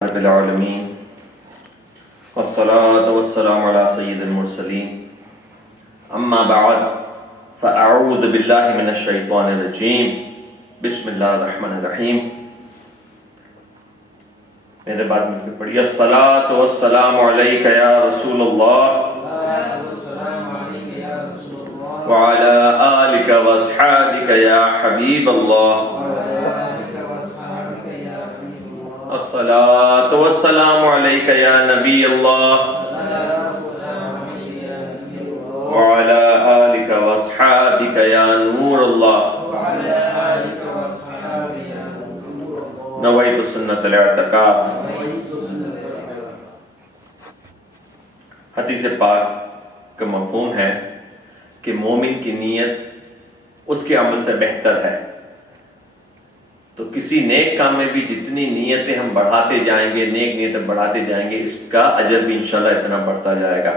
رب العالمین والصلاة والسلام علی سید المرسلین اما بعد فاعوذ باللہ من الشیطان الرجیم بسم اللہ الرحمن الرحیم. میرے بعد میں پڑھیے الصلاة والسلام علیک یا رسول اللہ وعلی آلک واصحابک یا حبیب اللہ. الصلاة والسلام علیک یا نبی اللہ وعلی آلک واصحابک یا نور اللہ. نویت سنت الاعتکاف. حدیث پاک کا مفہوم ہے کہ مومن کی نیت اس کے عمل سے بہتر ہے. تو کسی نیک کام میں بھی جتنی نیتیں ہم بڑھاتے جائیں گے، نیک نیتیں بڑھاتے جائیں گے، اس کا اجر بھی انشاءاللہ اتنا بڑھتا جائے گا.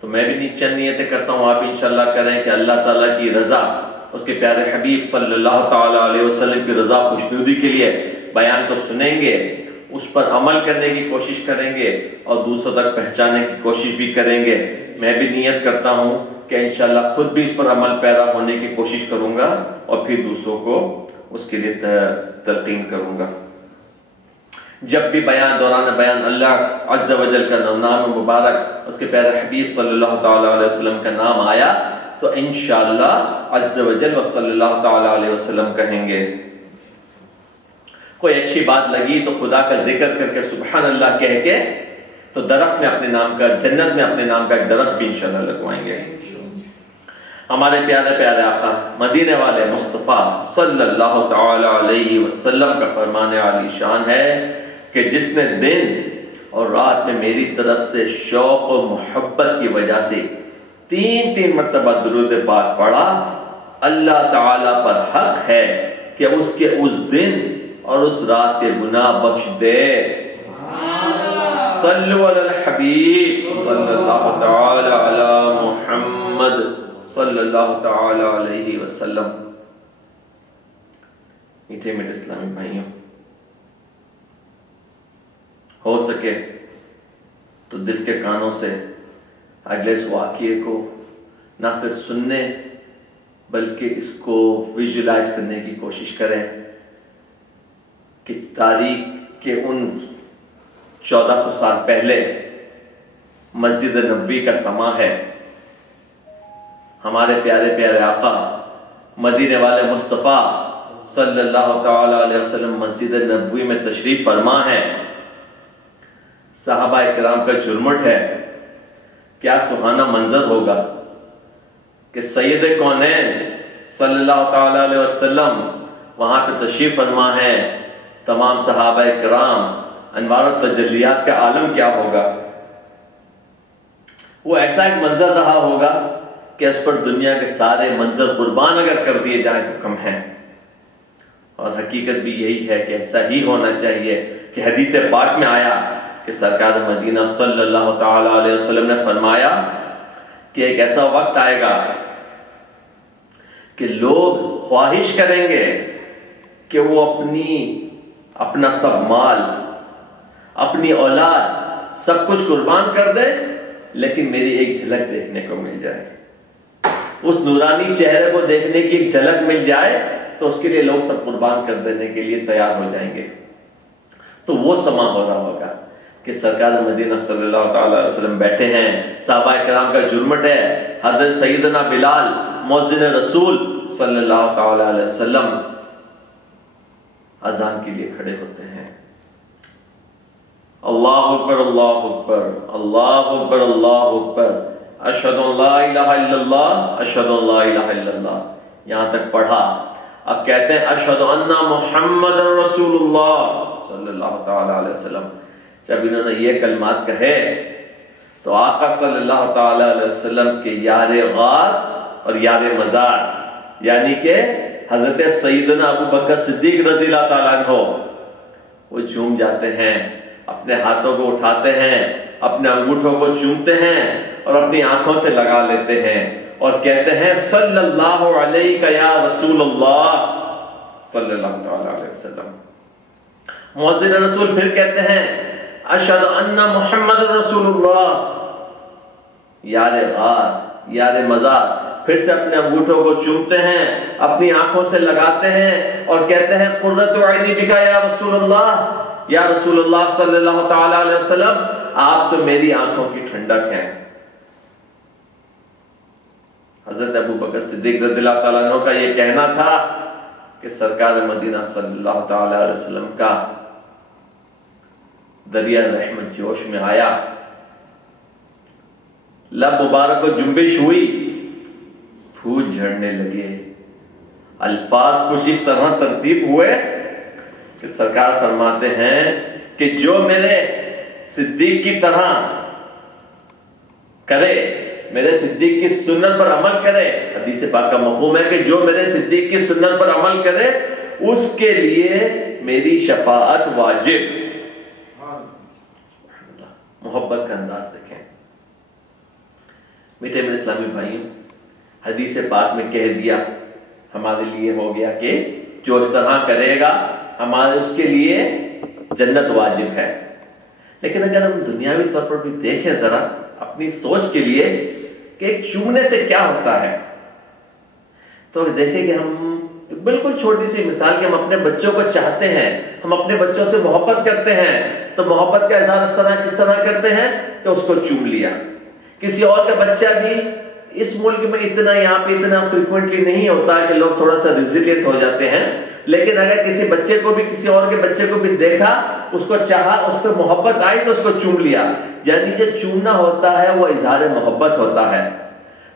تو میں بھی چند نیتیں کرتا ہوں، آپ انشاءاللہ کریں کہ اللہ تعالیٰ کی رضا، اس کے پیارے حبیب صلی اللہ تعالیٰ علیہ وسلم کی رضا خوشنودی کے لیے بیان کو سنیں گے، اس پر عمل کرنے کی کوشش کریں گے اور دوسروں تک پہنچانے کی کوشش بھی کریں گے. میں بھی نیت کرتا ہوں کہ انشاءاللہ خود بھی اس پر عمل پیدا ہونے کی کوشش کروں گا اور پھر دوسروں کو اس کے لیے تلقین کروں گا. جب بھی دوران بیان اللہ عز و جل کا نام مبارک، اس کے پیارے حبیب صلی اللہ تعالیٰ علیہ وسلم کا نام آیا تو انشاءاللہ عز و جل و صلی اللہ تعالیٰ علیہ وسلم کہیں گے. کوئی اچھی بات لگی تو خدا کا ذکر کر کے سبحان اللہ کہہ کے تو درخت میں اپنے نام کا، جنت میں اپنے نام کا ایک درخت بھی انشاءاللہ لگوائیں گے. ہمارے پیارے پیارے آقا مدینے والے مصطفیٰ صلی اللہ تعالی علیہ وسلم کا فرمان عالی شان ہے کہ جس نے دن اور رات میں میری طرف سے شوق و محبت کی وجہ سے 3 مرتبہ درود پاک پڑھا، اللہ تعالی پر حق ہے کہ اس کے اس دن اور اس رات کے گناہ بخش دے. صلو علی الحبیب صلی اللہ تعالی علی محمد صلی اللہ تعالی علیہ وسلم. میٹھے میٹھے اسلامی بھائیوں، ہو سکے تو دل کے کانوں سے اگلے اس واقعے کو نہ صرف سننے بلکہ اس کو ویژولائز کرنے کی کوشش کریں کہ تاریخ کے ان 1400 سال پہلے مسجد نبوی کا سما ہے. ہمارے پیارے پیارے آقا مدینے والے مصطفیٰ صلی اللہ تعالی علیہ وسلم مسجد نبوی میں تشریف فرما ہے. صحابہ کرام کا جھرمٹ ہے. کیا سہانا منظر ہوگا کہ سید کونین صلی اللہ تعالی علیہ وسلم وہاں پہ تشریف فرما ہے. تمام صحابہ کرام، انوار التجلیات کا عالم کیا ہوگا. وہ ایسا ایک منظر رہا ہوگا کہ اس پر دنیا کے سارے منظر قربان اگر کر دیے جائیں تو کم ہیں. اور حقیقت بھی یہی ہے کہ ایسا ہی ہونا چاہیے کہ حدیث پاک میں آیا کہ سرکار مدینہ صلی اللہ تعالی علیہ وسلم نے فرمایا کہ ایک ایسا وقت آئے گا کہ لوگ خواہش کریں گے کہ وہ اپنا سب مال، اپنی اولاد، سب کچھ قربان کر دے لیکن میری ایک جھلک دیکھنے کو مل جائے، اس نورانی چہرے کو دیکھنے کی ایک جھلک مل جائے تو اس کے لیے لوگ سب قربان کر دینے کے لیے تیار ہو جائیں گے. تو وہ سما ہو رہا ہوگا کہ سرکار مدینہ صلی اللہ تعالی علیہ وسلم بیٹھے ہیں، صحابہ کرام کا جرمٹ ہے، حضرت سیدنا بلال مؤذن رسول صلی اللہ تعالی علیہ وسلم اذان کے لیے کھڑے ہوتے ہیں. اللہ اکبر اللہ اکبر اللہ اکبر اللہ اکبر اشہد ان لا الہ الا اللہ اشہد ان لا الہ الا اللہ. یہاں تک پڑھا. اب کہتے ہیں اشہد ان محمد رسول اللہ صلی اللہ تعالی علیہ وسلم. جب انہوں نے یہ کلمات کہے تو آقا صلی اللہ تعالی علیہ وسلم کے یار غار اور یار مزار یعنی کہ حضرت سیدنا ابو بکر صدیق رضی اللہ تعالیٰ عنہ وہ جھوم جاتے ہیں، اپنے ہاتھوں کو اٹھاتے ہیں، اپنے انگوٹھوں کو چومتے ہیں اور اپنی آنکھوں سے لگا لیتے ہیں اور کہتے ہیں صلی اللہ علیہ یا رسول اللہ صلی اللہ علیہ وسلم. مؤذن رسول پھر کہتے ہیں اشہد ان محمد رسول اللہ، یار غار، یار مزار، پھر سے اپنے انگوٹھوں کو چومتے ہیں، اپنی آنکھوں سے لگاتے ہیں اور کہتے ہیں قرۃ عینی بکا یا رسول اللہ، یا رسول اللہ صلی اللہ تعالی علیہ وسلم، آپ تو میری آنکھوں کی ٹھنڈک ہیں۔ حضرت ابو بکر صدیق رضی اللہ تعالیٰ عنہ کا یہ کہنا تھا کہ سرکار مدینہ صلی اللہ تعالی علیہ وسلم کا دریا رحمت جوش میں آیا، لب مبارک کو جنبش ہوئی، پھول جھڑنے لگے، الفاظ کچھ اس طرح ترتیب ہوئے کہ سرکار فرماتے ہیں کہ جو میرے صدیق کی طرح کرے، میرے صدیق کی سنت پر عمل کرے، حدیث پاک کا مفہوم ہے کہ جو میرے صدیق کی سنت پر عمل کرے اس کے لیے میری شفاعت واجب۔ محبت کا انداز دیکھیں میٹھے میرے اسلامی بھائیوں، حدیث پاک میں کہہ دیا، ہمارے لیے ہو گیا کہ جو اس طرح کرے گا ہمارے اس کے لیے جنت واجب ہے۔ لیکن اگر ہم دنیاوی طور پر بھی دیکھیں ذرا اپنی سوچ کے لیے کہ ایک چومنے سے کیا ہوتا ہے، تو دیکھیں کہ ہم بالکل چھوٹی سی مثال کہ ہم اپنے بچوں کو چاہتے ہیں، ہم اپنے بچوں سے محبت کرتے ہیں، تو محبت کا اظہار کس طرح کرتے ہیں کہ اس کو چوم لیا۔ کسی اور کا بچہ بھی اس ملک میں اتنا یہاں پہ اتنا فریکوینٹلی نہیں ہوتا کہ لوگ تھوڑا سا ریزیلینٹ ہو جاتے ہیں، لیکن اگر کسی بچے کو بھی کسی اور کے بچے کو بھی دیکھا، اس کو چاہا، اس پہ محبت آئی تو اس کو چوم لیا، یعنی جو چومنا ہوتا ہے وہ اظہار محبت ہوتا ہے۔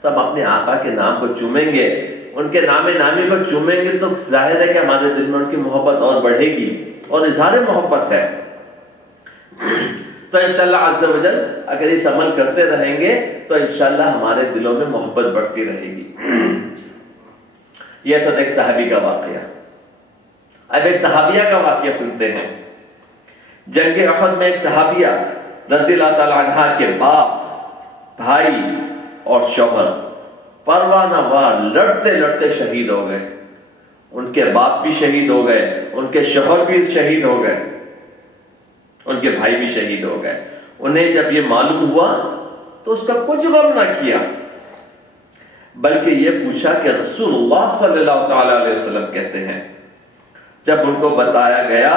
تو ہم اپنے آقا کے نام کو چومیں گے، ان کے نام نامی کو چومیں گے تو ظاہر ہے کہ ہمارے دل میں ان کی محبت اور بڑھے گی اور اظہار محبت ہے۔ تو انشاءاللہ عز و جل اگر اس عمل کرتے رہیں گے تو انشاءاللہ ہمارے دلوں میں محبت بڑھتی رہے گی۔ یہ تو ایک صحابی کا واقعہ۔ اب ایک صحابیہ کا واقعہ سنتے ہیں۔ جنگ احد میں ایک صحابیہ رضی اللہ تعالی عنہ کے باپ، بھائی اور شوہر پروانہ وار لڑتے لڑتے شہید ہو گئے۔ ان کے باپ بھی شہید ہو گئے، ان کے شوہر بھی شہید ہو گئے، ان کے بھائی بھی شہید ہو گئے۔ انہیں جب یہ معلوم ہوا تو اس کا کچھ غم نہ کیا، بلکہ یہ پوچھا کہ رسول اللہ صلی اللہ تعالی علیہ وسلم کیسے ہیں۔ جب ان کو بتایا گیا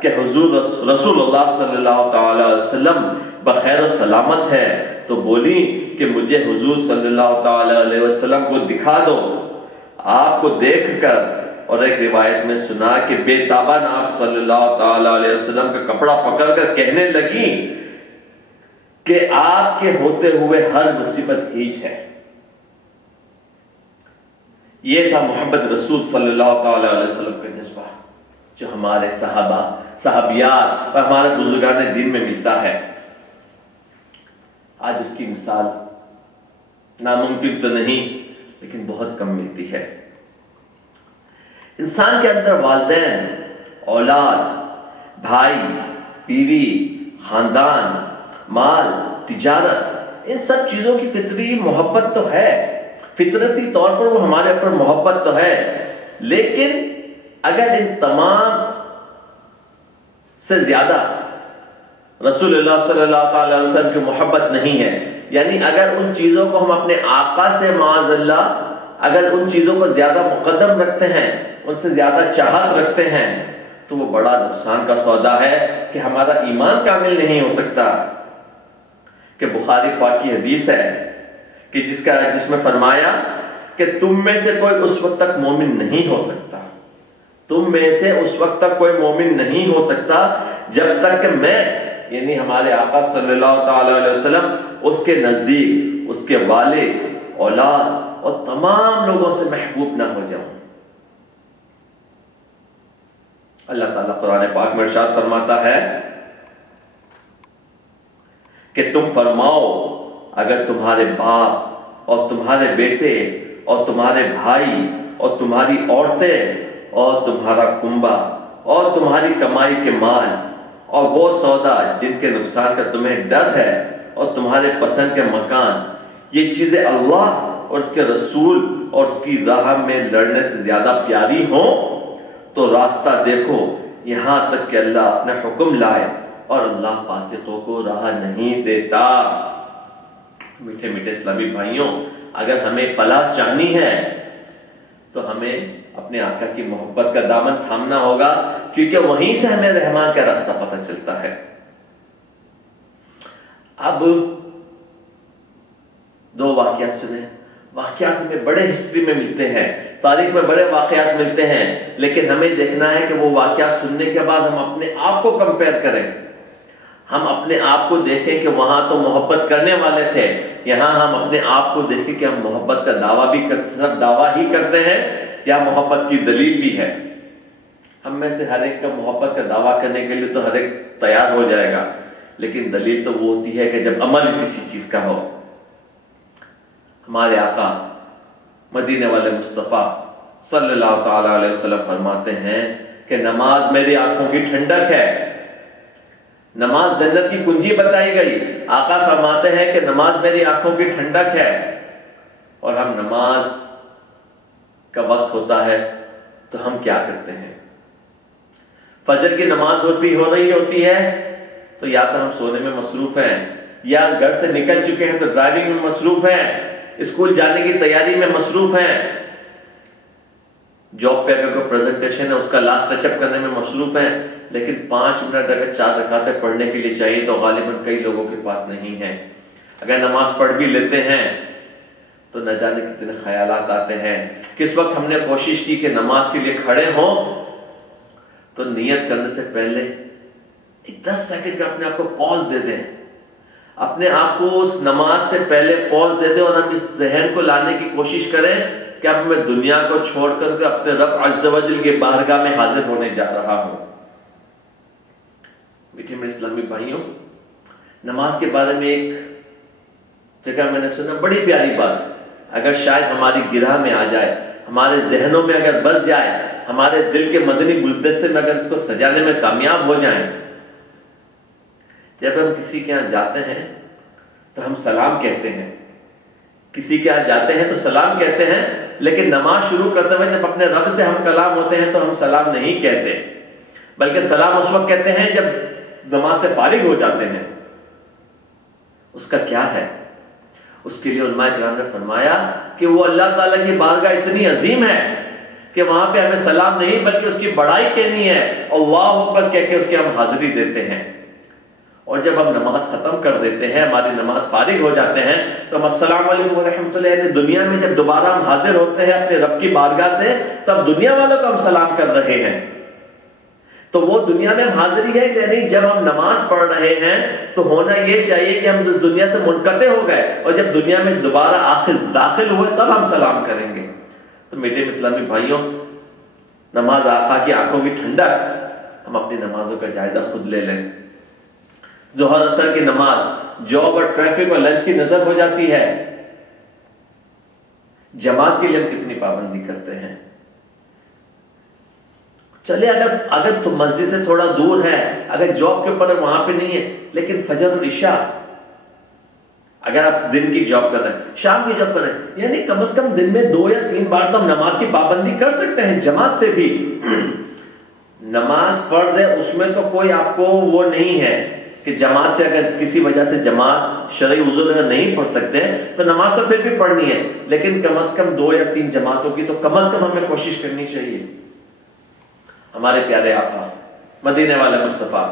کہ حضور رسول اللہ صلی اللہ تعالی علیہ وسلم بخیر و سلامت ہے، تو بولی کہ مجھے حضور صلی اللہ تعالی علیہ وسلم کو دکھا دو۔ آپ کو دیکھ کر، اور ایک روایت میں سنا کہ بے تاباں آپ صلی اللہ تعالی علیہ وسلم کا کپڑا پکڑ کر کہنے لگی کہ آپ کے ہوتے ہوئے ہر مصیبت ہیج ہے۔ یہ تھا محمد رسول صلی اللہ تعالی علیہ وسلم کا جذبہ جو ہمارے صحابہ، صحابیات اور ہمارے بزرگان دین میں ملتا ہے۔ آج اس کی مثال ناممکن تو نہیں لیکن بہت کم ملتی ہے۔ انسان کے اندر والدین، اولاد، بھائی، بیوی، خاندان، مال، تجارت، ان سب چیزوں کی فطری محبت تو ہے، فطرتی طور پر وہ ہمارے اوپر محبت تو ہے، لیکن اگر ان تمام سے زیادہ رسول اللہ صلی اللہ تعالی علیہ وسلم کی محبت نہیں ہے، یعنی اگر ان چیزوں کو ہم اپنے آقا سے معاذ اللہ اگر ان چیزوں کو زیادہ مقدم رکھتے ہیں، ان سے زیادہ چاہت رکھتے ہیں، تو وہ بڑا نقصان کا سودا ہے کہ ہمارا ایمان کامل نہیں ہو سکتا۔ کہ بخاری پاک کی حدیث ہے کہ جس میں فرمایا کہ تم میں سے کوئی اس وقت تک مومن نہیں ہو سکتا، تم میں سے اس وقت تک کوئی مومن نہیں ہو سکتا جب تک کہ میں، یعنی ہمارے آقا صلی اللہ تعالی علیہ وسلم، اس کے نزدیک، اس کے والد، اولاد اور تمام لوگوں سے محبوب نہ ہو جاؤں۔ اللہ تعالیٰ قرآن پاک میں ارشاد فرماتا ہے کہ تم فرماؤ اگر تمہارے باپ اور تمہارے بیٹے اور تمہارے بھائی اور تمہاری عورتیں اور تمہارا کنبہ اور تمہاری کمائی کے مال اور وہ سودا جن کے نقصان کا تمہیں ڈر ہے اور تمہارے پسند کے مکان، یہ چیزیں اللہ اور اس کے رسول اور اس کی راہ میں لڑنے سے زیادہ پیاری ہوں تو راستہ دیکھو، یہاں تک کہ اللہ اپنے حکم لائے اور اللہ فاسقوں کو راہ نہیں دیتا۔ میٹھے میٹھے اسلامی بھائیوں، اگر ہمیں فلاح چاہنی ہے تو ہمیں اپنے آقا کی محبت کا دامن تھامنا ہوگا، کیونکہ وہیں سے ہمیں رحمان کا راستہ پتہ چلتا ہے۔ اب دو واقعات سنیں۔ واقعات میں بڑے ہسٹری میں ملتے ہیں، تاریخ میں بڑے واقعات ملتے ہیں، لیکن ہمیں دیکھنا ہے کہ وہ واقعات سننے کے بعد ہم اپنے آپ کو کمپیئر کریں، ہم اپنے آپ کو دیکھیں کہ وہاں تو محبت کرنے والے تھے، یہاں ہم اپنے آپ کو دیکھیں کہ ہم محبت کا دعویٰ بھی صرف دعویٰ ہی کرتے ہیں یا محبت کی دلیل بھی ہے۔ ہم میں سے ہر ایک کا محبت کا دعویٰ کرنے کے لیے تو ہر ایک تیار ہو جائے گا، لیکن دلیل تو وہ ہوتی ہے کہ جب عمل کسی چیز کا ہو۔ ہمارے آقا مدینے والے مصطفیٰ صلی اللہ تعالی علیہ وسلم فرماتے ہیں کہ نماز میری آنکھوں کی ٹھنڈک ہے۔ نماز جنت کی کنجی بتائی گئی۔ آقا فرماتے ہیں کہ نماز میری آنکھوں کی ٹھنڈک ہے، اور ہم نماز کا وقت ہوتا ہے تو ہم کیا کرتے ہیں؟ فجر کی نماز ہو رہی ہوتی ہے تو یا تو ہم سونے میں مصروف ہیں، یا گھر سے نکل چکے ہیں تو ڈرائیونگ میں مصروف ہیں، اسکول جانے کی تیاری میں مصروف ہیں، جاب پہ اگر کوئی پریزنٹیشن ہے اس کا لاسٹ ٹچ اپ کرنے میں مصروف ہیں، لیکن 5 منٹ اگر 4 رکعتیں پڑھنے کے لیے چاہیے تو غالباً کئی لوگوں کے پاس نہیں ہے۔ اگر نماز پڑھ بھی لیتے ہیں تو نہ جانے کتنے خیالات آتے ہیں۔ کس وقت ہم نے کوشش کی کہ نماز کے لیے کھڑے ہوں تو نیت کرنے سے پہلے 10 سیکنڈ کا اپنے آپ کو پاز دے دیں، اپنے آپ کو اس نماز سے پہلے پاز دے دیں، اور ہم اس ذہن کو لانے کی کوشش کریں کہ اب میں دنیا کو چھوڑ کر کے اپنے رب عز و جل کے بارگاہ میں حاضر ہونے جا رہا ہوں۔ میٹھے میرے اسلامی بھائیوں، نماز کے بارے میں ایک جگہ میں نے سنا بڑی پیاری بات، اگر شاید ہماری گرہ میں آ جائے، ہمارے ذہنوں میں اگر بس جائے، ہمارے دل کے مدنی گلدستے میں اگر اس کو سجانے میں کامیاب ہو جائیں۔ جب ہم کسی کے یہاں جاتے ہیں تو ہم سلام کہتے ہیں، کسی کے یہاں جاتے ہیں تو سلام کہتے ہیں، لیکن نماز شروع کرتے ہوئے جب اپنے رب سے ہم کلام ہوتے ہیں تو ہم سلام نہیں کہتے، بلکہ سلام اس وقت کہتے ہیں جب نماز سے فارغ ہو جاتے ہیں۔ اس کا کیا ہے؟ اس کے لیے علماء کرام نے فرمایا کہ وہ اللہ تعالیٰ کی بارگاہ اتنی عظیم ہے کہ وہاں پہ ہمیں سلام نہیں بلکہ اس کی بڑائی کہنی ہے، اللہ اکبر کہہ کے اس کی ہم حاضری دیتے ہیں۔ اور جب ہم نماز ختم کر دیتے ہیں، ہماری نماز فارغ ہو جاتے ہیں، تو ہم السلام علیکم ورحمۃ اللہ، یعنی دنیا میں جب دوبارہ ہم حاضر ہوتے ہیں اپنے رب کی بارگاہ سے، تب دنیا والوں کو ہم سلام کر رہے ہیں۔ تو وہ دنیا میں ہم حاضری ہے، یعنی جب ہم نماز پڑھ رہے ہیں تو ہونا یہ چاہیے کہ ہم دنیا سے منقطع ہو گئے، اور جب دنیا میں دوبارہ آخر داخل ہوئے تب ہم سلام کریں گے۔ تو میٹھے اسلامی بھائیوں، نماز آقا کی آنکھوں کی ٹھنڈک، ہم اپنی نمازوں کا جائزہ خود لے لیں۔ ظہر اثر کی نماز جاب اور ٹریفک اور لنچ کی نظر ہو جاتی ہے، جماعت کے لیے ہم کتنی پابندی کرتے ہیں۔ چلے اگر تو مسجد سے تھوڑا دور ہے، اگر جاب کے اوپر وہاں پہ نہیں ہے، لیکن فجر اور عشاء، اگر آپ دن کی جاب کر رہے ہیں، شام کی جاب کر رہے ہیں، یعنی کم از کم دن میں 2 یا 3 بار تو ہم نماز کی پابندی کر سکتے ہیں جماعت سے بھی۔ نماز فرض ہے، اس میں تو کوئی آپ کو وہ نہیں ہے کہ جماعت سے اگر کسی وجہ سے جماعت شرعی عذر اگر نہیں پڑھ سکتے تو نماز تو پھر بھی پڑھنی ہے، لیکن کم از کم 2 یا 3 جماعتوں کی تو کم از کم ہمیں کوشش کرنی چاہیے۔ ہمارے پیارے آقا مدینے والے مصطفیٰ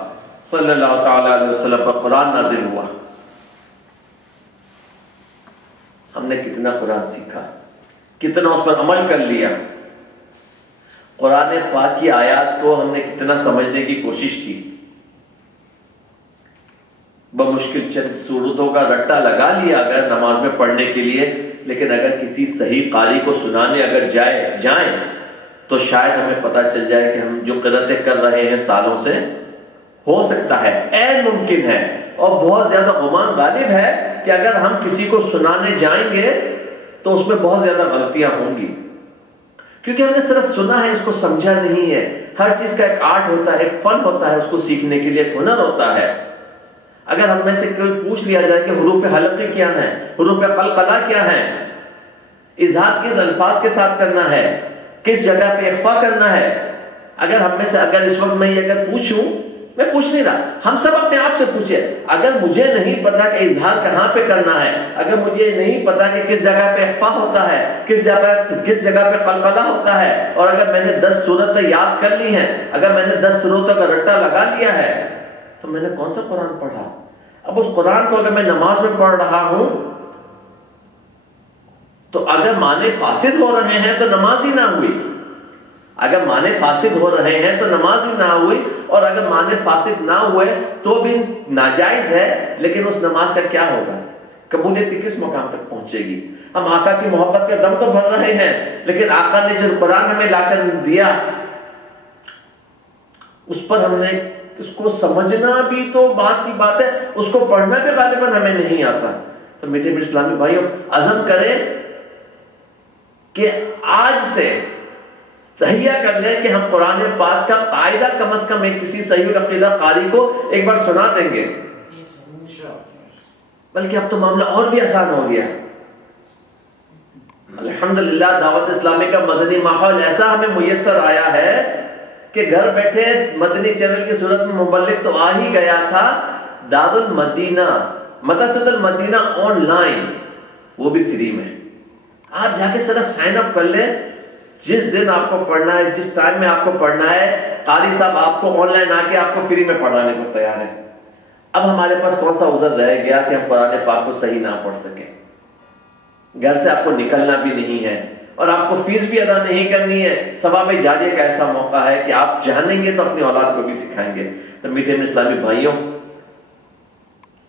صلی اللہ تعالی علیہ وسلم پر قرآن نازل ہوا، ہم نے کتنا قرآن سیکھا، کتنا اس پر عمل کر لیا، قرآن پاک کی آیات کو ہم نے کتنا سمجھنے کی کوشش کی۔ بمشکل چند صورتوں کا رٹا لگا لیا اگر نماز میں پڑھنے کے لیے، لیکن اگر کسی صحیح قاری کو سنانے اگر جائیں تو شاید ہمیں پتہ چل جائے کہ ہم جو قرأتیں کر رہے ہیں سالوں سے، ہو سکتا ہے، عین ممکن ہے، اور بہت زیادہ گمان غالب ہے کہ اگر ہم کسی کو سنانے جائیں گے تو اس میں بہت زیادہ غلطیاں ہوں گی، کیونکہ ہم نے صرف سنا ہے، اس کو سمجھا نہیں ہے۔ ہر چیز کا ایک آرٹ ہوتا ہے، ایک فن ہوتا ہے، اس کو سیکھنے کے لیے ایک ہنر ہوتا ہے۔ اگر ہم میں سے کوئی پوچھ لیا جائے کہ حروف حلقی کیا ہیں، حروف قلقلہ کیا ہیں، اظہار کس الفاظ کے ساتھ کرنا ہے، کس جگہ پہ اخفا کرنا ہے، اگر ہم میں سے اگر اس وقت میں یہ اگر پوچھوں میں پوچھ نہیں رہا، ہم سب اپنے آپ سے پوچھے، اگر مجھے نہیں پتا کہ اظہار کہاں پہ کرنا ہے، اگر مجھے نہیں پتا کہ کس جگہ پہ اخفا ہوتا ہے، کس جگہ پہ قلقلہ ہوتا ہے، اور اگر میں نے 10 صورتیں یاد کر لی ہیں، اگر میں نے 10 صورتوں کا رٹا لگا لیا ہے، تو میں نے کون سا قرآن پڑھا؟ اب اس قرآن کو اگر میں نماز میں پڑھ رہا ہوں تو اگر معنی فاسد ہو رہے ہیں تو نماز ہی نہ ہوئی، اگر معنی فاسد ہو رہے ہیں تو نماز ہی نہ ہوئی، اور اگر معنی فاسد نہ ہوئے تو بھی ناجائز ہے، لیکن اس نماز کا کیا ہوگا؟ قبولیت کس مقام تک پہنچے گی؟ ہم آقا کی محبت کا دم تو بھر رہے ہیں، لیکن آقا نے جو قرآن ہمیں لا کر دیا اس پر ہم نے اس کو سمجھنا بھی تو بات کی بات ہے، اس کو پڑھنا بھی غالباً ہمیں نہیں آتا۔ تو میٹھے میٹھے اسلامی بھائیوں، عزم کریں کہ آج سے تہیہ کر لیں کہ ہم قرآن پاک کا قاعدہ کم از کم ایک کسی صحیح العقیدہ قاری کو ایک بار سنا دیں گے، بلکہ اب تو معاملہ اور بھی آسان ہو گیا۔ الحمدللہ دعوت اسلامی کا مدنی ماحول ایسا ہمیں میسر آیا ہے کہ گھر بیٹھے مدنی چینل کی صورت میں مبلغ تو آ ہی گیا تھا، دار المدینہ مدرسۃ المدینہ آن لائن، وہ بھی فری میں۔ آپ جا کے صرف سائن اپ کر لیں، جس دن آپ کو پڑھنا ہے، جس ٹائم میں آپ کو پڑھنا ہے، قاری صاحب آپ کو آن لائن آ کے آپ کو فری میں پڑھانے کو تیار ہے۔ اب ہمارے پاس کون سا عذر رہ گیا کہ ہم قرآن پاک کو صحیح نہ پڑھ سکیں؟ گھر سے آپ کو نکلنا بھی نہیں ہے اور آپ کو فیس بھی ادا نہیں کرنی ہے، ثواب جاریہ کا ایسا موقع ہے کہ آپ جانیں گے تو اپنی اولاد کو بھی سکھائیں گے۔ تو میٹھے میں اسلامی بھائیوں،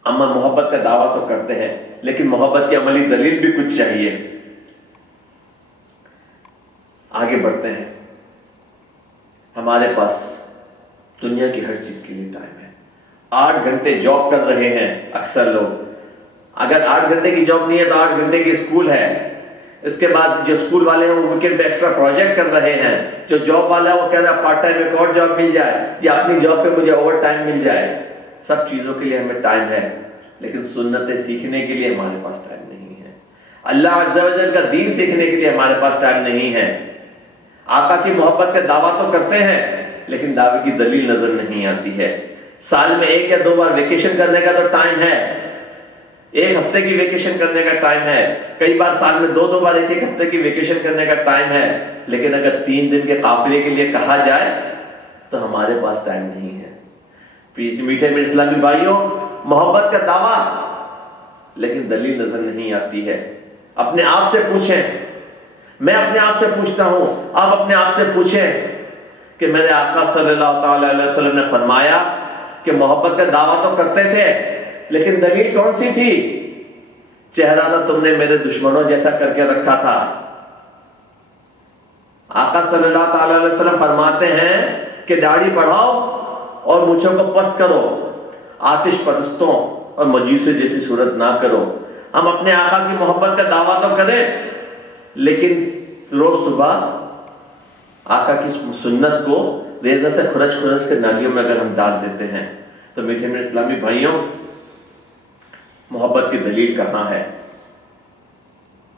ہم محبت کا دعویٰ تو کرتے ہیں، لیکن محبت کی عملی دلیل بھی کچھ چاہیے۔ آگے بڑھتے ہیں۔ ہمارے پاس دنیا کی ہر چیز کے لیے ٹائم ہے۔ 8 گھنٹے جاب کر رہے ہیں اکثر لوگ، اگر 8 گھنٹے کی جاب نہیں ہے تو 8 گھنٹے کی اسکول ہے، اس کے بعد جو اسکول والے ہیں وہ ویکینڈ پہ ایکسٹرا پروجیکٹ کر رہے ہیں، جو جاب والا ہے وہ کہہ رہا ہے پارٹ ٹائم ایک اور جاب مل جائے یا اپنی جاب پہ مجھے اوور ٹائم مل جائے۔ سب چیزوں کے لیے ہمیں ٹائم ہے، لیکن سنتیں سیکھنے کے لیے ہمارے پاس ٹائم نہیں ہے، اللہ عز و جل کا دین سیکھنے کے لیے ہمارے پاس ٹائم نہیں ہے۔ آقا کی محبت کا دعویٰ تو کرتے ہیں، لیکن دعوے کی دلیل نظر نہیں آتی ہے۔ سال میں 1 یا 2 بار ویکیشن کرنے کا تو ٹائم ہے، 1 ہفتے کی ویکیشن کرنے کا ٹائم ہے، کئی بار سال میں 2 بار 1 ہفتے کی ویکیشن کرنے کا ٹائم ہے، لیکن اگر 3 دن کے قافلے کے لیے کہا جائے تو ہمارے پاس ٹائم نہیں ہے۔ میٹھے میٹھے اسلامی بھائیوں، محبت کا دعویٰ لیکن دلیل نظر نہیں آتی ہے۔ اپنے آپ سے پوچھیں، میں اپنے آپ سے پوچھتا ہوں، آپ اپنے آپ سے پوچھیں کہ میرے آقا صلی اللہ تعالی علیہ وسلم نے فرمایا کہ محبت کا دعویٰ تو کرتے تھے، لیکن دلیل کون سی تھی؟ چہرہ تو تم نے میرے دشمنوں جیسا کر کے رکھا تھا۔ آقا صلی اللہ تعالی علیہ وسلم فرماتے ہیں کہ داڑھی بڑھاؤ اور مونچھوں کو پست کرو، آتش پرستوں اور مجوسیوں جیسی صورت نہ کرو۔ ہم اپنے آقا کی محبت کا دعویٰ تو کریں، لیکن روز صبح آقا کی سنت کو ریزہ سے خرش خرش کے نالیوں میں اگر ہم ڈال دیتے ہیں تو میٹھے میٹھے اسلامی بھائیوں، محبت کی دلیل کہاں ہے؟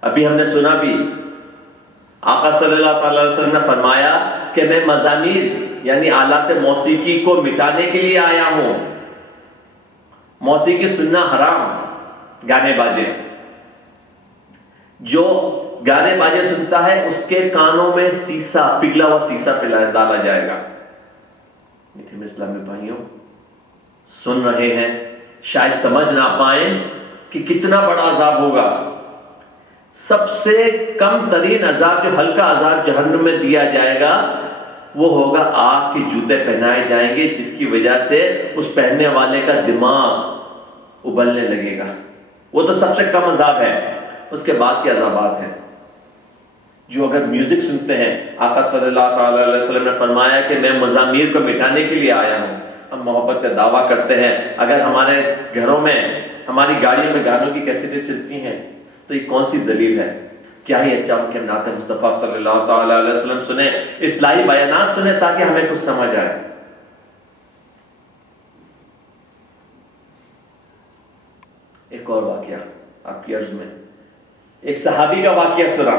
ابھی ہم نے سنا بھی، آقا صلی اللہ تعالی علیہ وسلم نے فرمایا کہ میں مزامیر یعنی آلات موسیقی کو مٹانے کے لیے آیا ہوں۔ موسیقی سننا حرام، گانے باجے، جو گانے باجے سنتا ہے اس کے کانوں میں سیسا، پگھلا ہوا سیسا ڈالا جائے گا۔ میٹھے میٹھے اسلامی بھائیوں، سن رہے ہیں، شاید سمجھ نہ پائیں کہ کتنا بڑا عذاب ہوگا۔ سب سے کم ترین عذاب، جو ہلکا عذاب جہنم میں دیا جائے گا، وہ ہوگا آگ کے جوتے پہنائے جائیں گے، جس کی وجہ سے اس پہننے والے کا دماغ ابلنے لگے گا۔ وہ تو سب سے کم عذاب ہے۔ اس کے بعد کے عذابات ہیں جو اگر میوزک سنتے ہیں، آقا صلی اللہ تعالی علیہ وسلم نے فرمایا کہ میں مزامیر کو مٹانے کے لیے آیا ہوں۔ ہم محبت کا دعویٰ کرتے ہیں، اگر ہمارے گھروں میں، ہماری گاڑیوں میں گانوں کی کیسٹیں چلتی ہیں تو یہ کون سی دلیل ہے؟ کیا ہی اچھا ہو کہ ہم نعت مصطفیٰ صلی اللہ تعالی علیہ وسلم سنیں، اصلاحی بیانات سنیں تاکہ ہمیں کچھ سمجھ آئے۔ ایک اور واقعہ آپ کی عرض میں، ایک صحابی کا واقعہ سنا،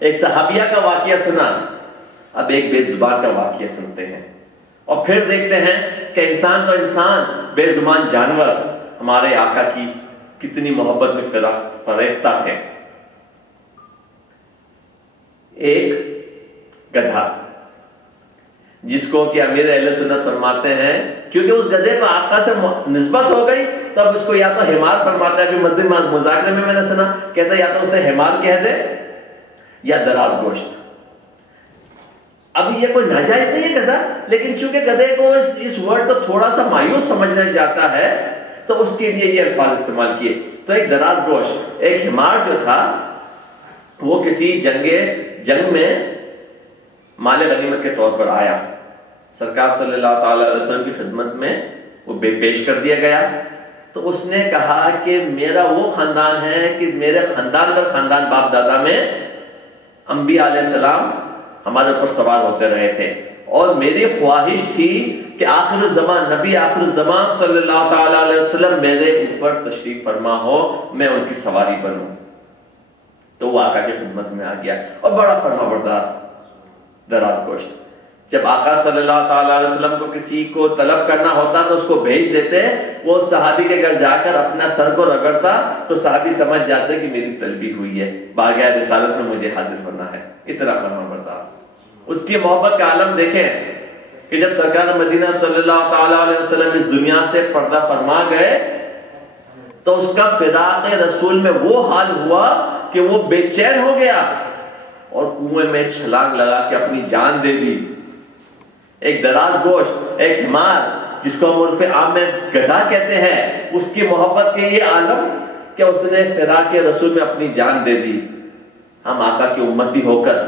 ایک صحابیہ کا واقعہ سنا، اب ایک بے زبان کا واقعہ سنتے ہیں اور پھر دیکھتے ہیں کہ انسان تو انسان، بے زبان جانور ہمارے آقا کی کتنی محبت میں فریفتہ تھے۔ ایک گدھا جس کو کہ امیر اہل سنت فرماتے ہیں، کیونکہ اس گدھے کو آقا سے نسبت ہو گئی تو اب اس کو یا تو حمار فرماتا ہے، ابھی مسجد مذاکرے میں نے سنا کہتا ہے یا تو اسے حمار کہہ دے یا دراز گوشت۔ اب یہ کوئی ناجائز نہیں ہے گدھا، لیکن چونکہ گدھے کو اس ورڈ کو تھوڑا سا مایوب سمجھنا جاتا ہے تو اس کے لیے یہ الفاظ استعمال کیے۔ تو ایک دراز گوشت، ایک حمار جو تھا وہ کسی جنگ میں مال غنیمت کے طور پر آیا، سرکار صلی اللہ تعالی علیہ وسلم کی خدمت میں وہ پیش کر دیا گیا۔ تو اس نے کہا کہ میرا وہ خاندان ہے کہ میرے خاندان باپ دادا میں انبیاء علیہ السلام ہمارے اوپر سوار ہوتے رہے تھے، اور میری خواہش تھی کہ آخر الزمان نبی آخر الزمان صلی اللہ تعالی علیہ وسلم میرے اوپر تشریف فرما ہو، میں ان کی سواری بنوں۔ تو وہ آقا کی خدمت میں آ گیا اور بڑا فرما بردار دراز گوشت۔ جب آقا صلی اللہ تعالی علیہ وسلم کو کسی کو طلب کرنا ہوتا تو اس کو بھیج دیتے، وہ صحابی کے گھر جا کر اپنا سر کو رگڑتا تو صحابی سمجھ جاتے کہ میری طلبی ہوئی ہے، باغِ رسالت میں مجھے حاضر ہونا ہے۔ اتنا فرما بردار، اس کی محبت کا عالم دیکھیں کہ جب سرکار مدینہ صلی اللہ تعالی علیہ وسلم اس دنیا سے پردہ فرما گئے تو اس کا فراق رسول میں وہ حال ہوا کہ وہ بے چین ہو گیا اور کنویں میں چھلانگ لگا کے اپنی جان دے دی۔ ایک دراز گوشت، ایک حمار جس کو ہم عرف عام میں گدھا کہتے ہیں، اس کی محبت کے یہ عالم کہ اس نے فراق رسول میں اپنی جان دے دی۔ ہم آقا کی امتی ہو کر،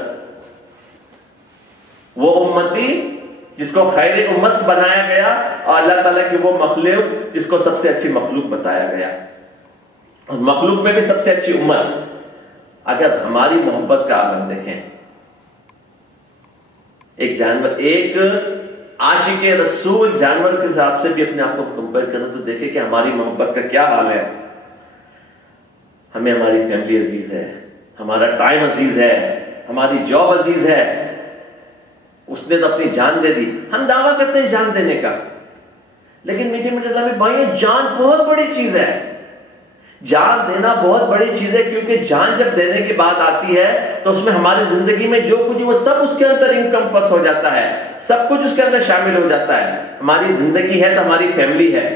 وہ امتی جس کو خیر امت بنایا گیا اور اللہ تعالیٰ کی وہ مخلوق جس کو سب سے اچھی مخلوق بتایا گیا، اور مخلوق میں بھی سب سے اچھی امت، اگر ہماری محبت کا عالم دیکھیں، ایک جانور، ایک عاشق رسول جانور کے حساب سے بھی اپنے آپ کو کمپیئر کریں تو دیکھیں کہ ہماری محبت کا کیا حال ہے۔ ہمیں ہماری فیملی عزیز ہے، ہمارا ٹائم عزیز ہے، ہماری جاب عزیز ہے، اس نے تو اپنی جان دے دی۔ ہم دعویٰ کرتے ہیں جان دینے کا، لیکن میٹھے میٹھے اسلامی بھائیوں، جان بہت بڑی چیز ہے، جان دینا بہت بڑی چیز ہے، کیونکہ جان جب دینے کی بات آتی ہے تو اس میں ہماری زندگی میں جو کچھ وہ سب اس کے اندر انکمپس ہو جاتا ہے، سب کچھ اس کے اندر شامل ہو جاتا ہے۔ ہماری زندگی ہے تو ہماری فیملی ہے،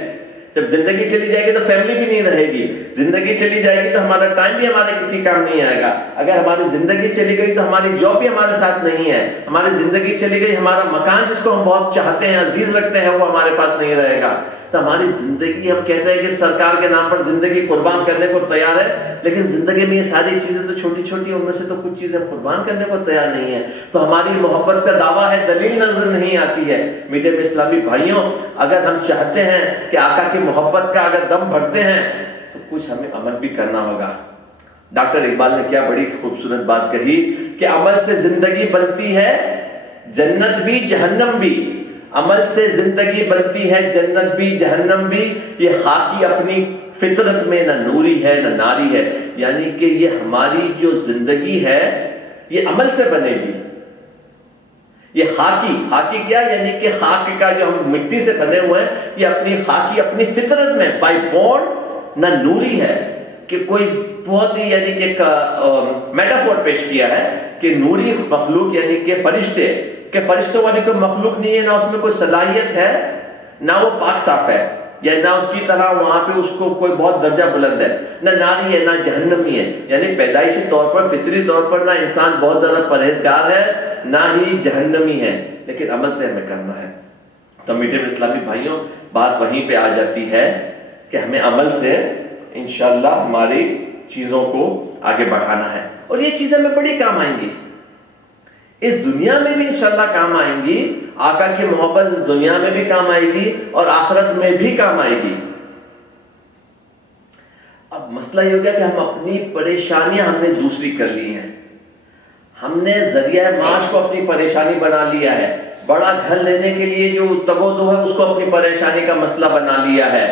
جب زندگی چلی جائے گی تو فیملی بھی نہیں رہے گی، زندگی چلی جائے گی تو ہمارا ٹائم بھی ہمارے کسی کام نہیں آئے گا، اگر ہماری زندگی چلی گئی تو ہماری جاب بھی ہمارے ساتھ نہیں ہے، ہماری زندگی چلی گئی ہمارا مکان جس کو ہم بہت چاہتے ہیں، عزیز رکھتے ہیں، وہ ہمارے پاس نہیں رہے گا۔ تو ہماری زندگی، ہم کہتے ہیں کہ سرکار کے نام پر زندگی قربان کرنے کو تیار ہے، لیکن زندگی میں یہ ساری چیزیں تو چھوٹی چھوٹی، ان میں سے تو کچھ چیزیں قربان کرنے کو تیار نہیں ہے، تو ہماری محبت کا دعویٰ ہے، دلیل نظر نہیں آتی ہے۔ میٹھے میں اسلامی بھائیوں، اگر ہم چاہتے ہیں کہ آقا کی محبت کا اگر دم بھرتے ہیں تو کچھ ہمیں عمل بھی کرنا ہوگا۔ ڈاکٹر اقبال نے کیا بڑی خوبصورت بات کہی کہ عمل سے زندگی بنتی ہے جنت بھی جہنم بھی، عمل سے زندگی بنتی ہے جنت بھی جہنم بھی، یہ خاکی اپنی فطرت میں نہ نوری ہے نہ ناری ہے، یعنی کہ یہ ہماری جو زندگی ہے یہ عمل سے بنے گی۔ یہ خاکی کیا، یعنی کہ خاک کا جو ہم مٹی سے بنے ہوئے ہیں، یہ اپنی خاکی اپنی فطرت میں بائی بورن نہ نوری ہے، کہ کوئی بہت ہی یعنی کہ میٹافور پیش کیا ہے کہ نوری مخلوق یعنی کہ فرشتے، کہ فرشتوں والی کوئی مخلوق نہیں ہے، نہ اس میں کوئی صلاحیت ہے، نہ وہ پاک صاف ہے، یا نہ اس کی طرح وہاں پہ اس کو کوئی بہت درجہ بلند ہے، نہ ناری ہے نہ جہنمی ہے، یعنی پیدائشی طور پر فطری طور پر نہ انسان بہت زیادہ پرہیزگار ہے نہ ہی جہنمی ہے، لیکن عمل سے ہمیں کرنا ہے۔ تو میٹھے اسلامی بھائیوں، بات وہیں پہ آ جاتی ہے کہ ہمیں عمل سے انشاءاللہ ہماری چیزوں کو آگے بڑھانا ہے، اور یہ چیزیں ہمیں بڑی کام آئیں گی، اس دنیا میں بھی انشاءاللہ کام آئیں گی، آقا کی محبت اس دنیا میں بھی کام آئے گی اور آخرت میں بھی کام آئے گی۔ اب مسئلہ یہ ہو گیا کہ ہم اپنی پریشانیاں ہم نے دوسری کر لی ہیں، ہم نے ذریعہ معاش کو اپنی پریشانی بنا لیا ہے، بڑا گھر لینے کے لیے جو تگودو ہے اس کو اپنی پریشانی کا مسئلہ بنا لیا ہے،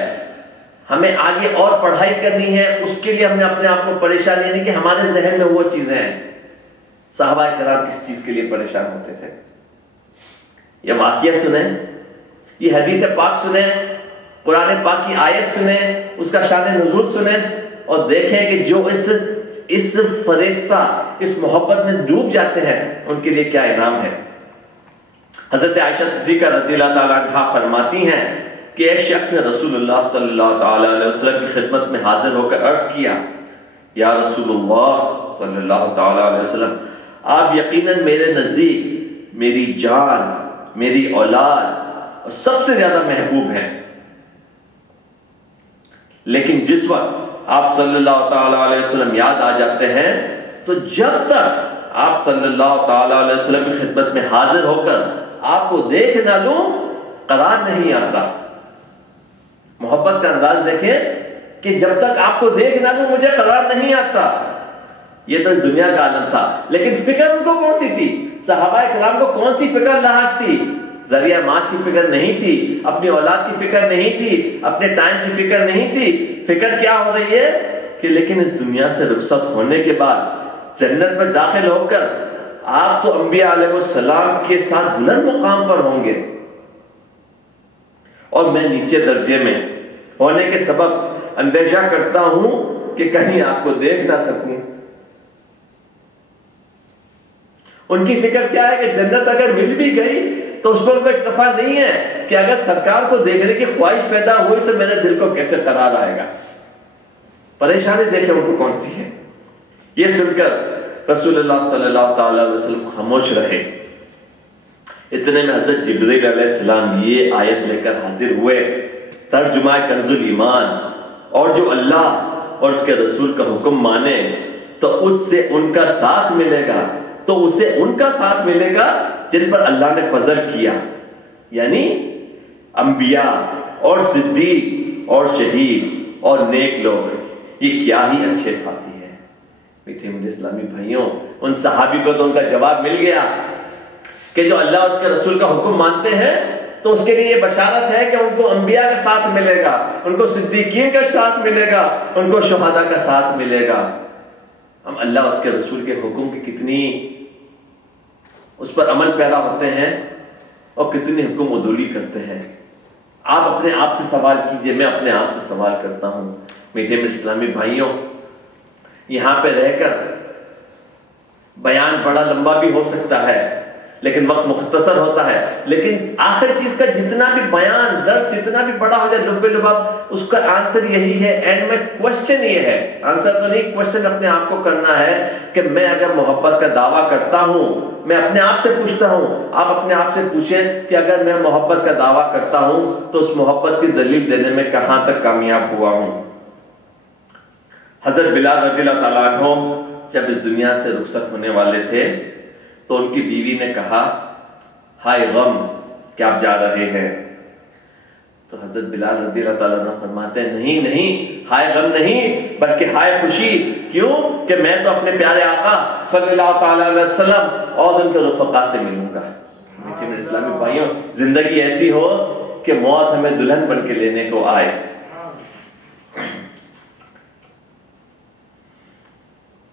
ہمیں آگے اور پڑھائی کرنی ہے اس کے لیے ہم نے اپنے آپ کو پریشان، یعنی کہ ہمارے ذہن میں وہ چیزیں ہیں۔ صحابہ کرام کس چیز کے لیے پریشان ہوتے تھے؟ یہ واقعہ سنیں یہ حدیث پاک سنیں، قرآن پاک کی آیت سنیں، اس کا شان نزول سنیں، اور دیکھیں کہ جو اس فریفتہ، اس محبت میں ڈوب جاتے ہیں ان کے لیے کیا انعام ہے۔ حضرت عائشہ صدیقہ رضی اللہ تعالیٰ عنہا فرماتی ہیں کہ ایک شخص نے رسول اللہ صلی اللہ تعالیٰ علیہ وسلم کی خدمت میں حاضر ہو کر عرض کیا، یا رسول اللہ صلی اللہ تعالیٰ علیہ وسلم، آپ یقیناً میرے نزدیک میری جان، میری اولاد اور سب سے زیادہ محبوب ہیں، لیکن جس وقت آپ صلی اللہ تعالیٰ علیہ وسلم یاد آ جاتے ہیں تو جب تک آپ صلی اللہ تعالیٰ علیہ وسلم کی خدمت میں حاضر ہو کر آپ کو دیکھ نہ لوں قرار نہیں آتا۔ محبت کا انداز دیکھیں کہ جب تک آپ کو دیکھ نہ لوں مجھے قرار نہیں آتا۔ یہ تو اس دنیا کا عالم تھا، لیکن فکر ان کو کون سی تھی؟ صحابہ کرام کو کون سی فکر لاحق تھی؟ ذریعہ معاش کی فکر نہیں تھی، اپنی اولاد کی فکر نہیں تھی، اپنے ٹائم کی فکر نہیں تھی۔ فکر کیا ہو رہی ہے کہ لیکن اس دنیا سے رخصت ہونے کے بعد جنت میں داخل ہو کر آپ تو انبیاء علیہ السلام کے ساتھ بلند مقام پر ہوں گے، اور میں نیچے درجے میں ہونے کے سبب اندیشہ کرتا ہوں کہ کہیں آپ کو دیکھ نہ سکوں۔ ان کی فکر کیا ہے کہ جنت اگر مل بھی گئی تو اس پر کوئی اکتفا نہیں ہے کہ اگر سرکار کو دیکھنے کی خواہش پیدا ہوئی تو میرے دل کو کیسے قرار آئے گا۔ پریشانی دیکھیں ان کو کون سی ہے۔ یہ سن کر رسول اللہ صلی اللہ تعالی علیہ وسلم خاموش رہے۔ اتنے میں حضرت جبریل علیہ السلام یہ آیت لے کر حاضر ہوئے، ترجمہ کنز الایمان، اور جو اللہ اور اس کے رسول کا حکم مانے تو اس سے ان کا ساتھ ملے گا، تو اسے ان کا ساتھ ملے گا جن پر اللہ نے فضل کیا، یعنی انبیاء اور صدیق اور شہید اور نیک لوگ۔ یہ کیا ہی اچھے ساتھی ہیں۔ میٹھے میٹھے اسلامی بھائیوں، ان صحابی کو تو ان کا جواب مل گیا کہ جو اللہ اور اس کے رسول کا حکم مانتے ہیں تو اس کے لیے یہ بشارت ہے کہ ان کو انبیاء کا ساتھ ملے گا، ان کو صدیقین کا ساتھ ملے گا، ان کو شہداء کا ساتھ ملے گا۔ ہم اللہ اور اس کے رسول کے حکم کی کتنی اس پر عمل پیرا ہوتے ہیں اور کتنی حکم عدولی کرتے ہیں۔ آپ اپنے آپ سے سوال کیجئے، میں اپنے آپ سے سوال کرتا ہوں۔ میٹھے میٹھے اسلامی بھائیوں، یہاں پہ رہ کر بیان بڑا لمبا بھی ہو سکتا ہے لیکن وقت مختصر ہوتا ہے، لیکن آخر چیز کا جتنا بھی بیان درس جتنا بھی بڑا ہو جائے لب لباب اس کا آنسر یہی ہے۔ اینڈ میں کوشچن یہ ہے، آنسر تو نہیں، کوشچن اپنے آپ کو کرنا ہے کہ میں اگر محبت کا دعویٰ کرتا ہوں، میں اپنے آپ سے پوچھتا ہوں، آپ اپنے آپ سے پوچھیں کہ اگر میں محبت کا دعویٰ کرتا ہوں تو اس محبت کی دلیل دینے میں کہاں تک کامیاب ہوا ہوں۔ حضرت بلال رضی اللہ تعالیٰ عنہ جب اس دنیا سے رخصت ہونے والے تھے تو ان کی بیوی نے کہا، ہائے غم کہ آپ جا رہے ہیں۔ تو حضرت بلال رضی اللہ تعالیٰ عنہ فرماتے ہیں، نہیں نہیں، ہائے غم نہیں بلکہ ہائے خوشی۔ کیوں؟ کہ میں تو اپنے پیارے آقا صلی اللہ تعالیٰ علیہ وسلم اور ان کے رفقا سے ملوں گا۔ میٹھے میرے اسلامی بھائیوں، زندگی ایسی ہو کہ موت ہمیں دلہن بن کے لینے کو آئے۔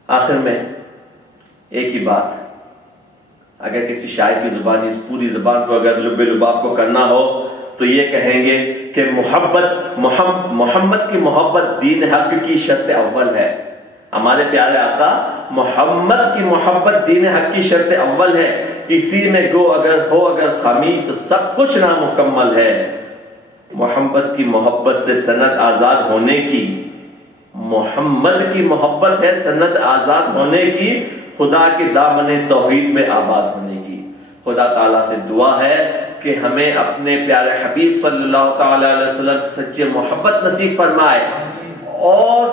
آخر میں ایک ہی بات، اگر کسی شاعر کی زبان اس پوری زبان کو اگر لب لباب کو کرنا ہو تو یہ کہیں گے کہ محمد کی محبت دین حق کی شرط اول ہے۔ ہمارے پیارے آقا محمد کی محبت دین حق کی شرط اول ہے۔ اسی میں گو اگر ہو اگر خامی تو سب کچھ نامکمل ہے۔ محمد کی محبت سے سند آزاد ہونے کی، محمد کی محبت ہے سند آزاد ہونے کی، خدا کے دامن توحید میں آباد ہونے کی۔ خدا تعالیٰ سے دعا ہے کہ ہمیں اپنے پیارے حبیب صلی اللہ تعالیٰ علیہ وسلم سچے محبت نصیب فرمائے اور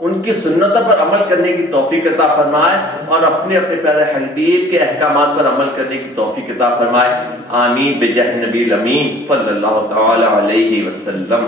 ان کی سنتوں پر عمل کرنے کی توفیق عطا فرمائے اور اپنے پیارے حبیب کے احکامات پر عمل کرنے کی توفیق عطا فرمائے۔ آمین بجاہ نبی الامین صلی اللہ تعالیٰ علیہ وسلم۔